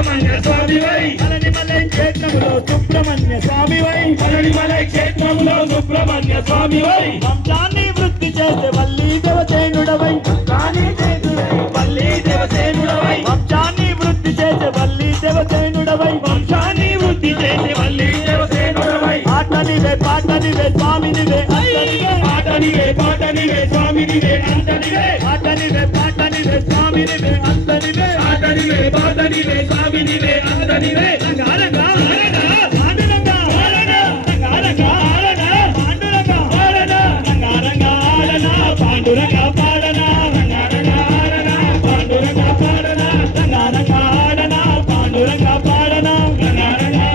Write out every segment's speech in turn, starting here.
సుబ్రహ్మణ్య స్వామివై పళనిమలై క్షేత్రములో సుబ్రహ్మణ్య స్వామివై పళనిమలై క్షేత్రములో సుబ్రహ్మణ్య స్వామివై వంశాన్ని వృద్ధి చేసే వల్లీ దేవసేనుడవై వల్లీ దేవసేనుడవై వంశాన్ని వృద్ధి చేసే వల్లీ దేవసేనుడవై వంశాన్ని వృద్ధి చేసే వల్లీ దేవసేనుడవై పాటనివే స్వామినివే అంతనివే పాటనివే స్వామినివే అంతనివే పాటనివే స్వామినివే అంతనివే పాటనివే స్వామినివే అంతనివే రంగారంగా పాండురంగా రంగారంగా పాండురంగా రంగారంగా పాండురంగా పాడనా రంగారంగా పాండురంగా పాడనా రంగారంగా పాండురంగా పాడనా రంగారంగా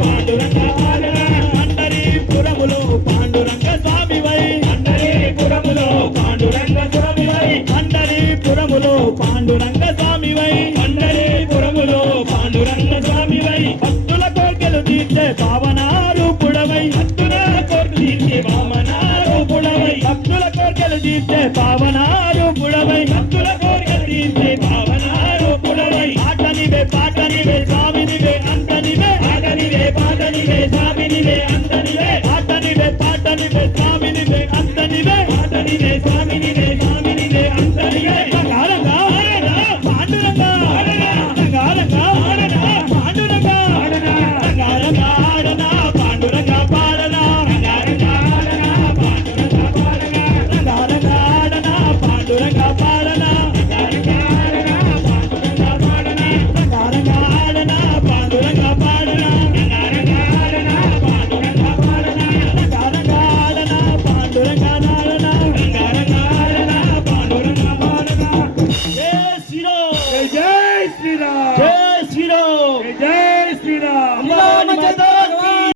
పాండురంగా పాడనా పండరీపురములో పాండురంగ స్వామివై పండరీపురములో పాండురంగ స్వామివై పండరీపురములో పాండురంగ స్వామివై పండరీపురములో పాండురంగ స్వామివై భక్తుల కోర్కెలు తీర్చే పావనారూపుడవై భక్తుల కోర్టు తీర్చే వామనారూపుడవై భక్తుల కోర్కెలు తీర్చే పావనారూపుడవై భక్తుల కోరిక తీర్చే భావనారూపుడవై పాటనివే స్వామినివే అంతనివే పాటనివే స్వామినివే అంతనివే పాటనివే స్వామినివే అంతనివే పాటనివే స్వామినివే అంతనివే రంగారంగా పాండురంగా రంగారంగా పాండురంగా రంగారంగా పాండురంగా పాడనా రంగారంగా పాండురంగా పాడనా పాండురంగా పాడనా పాండురంగా నాడనా జై శ్రీరామ్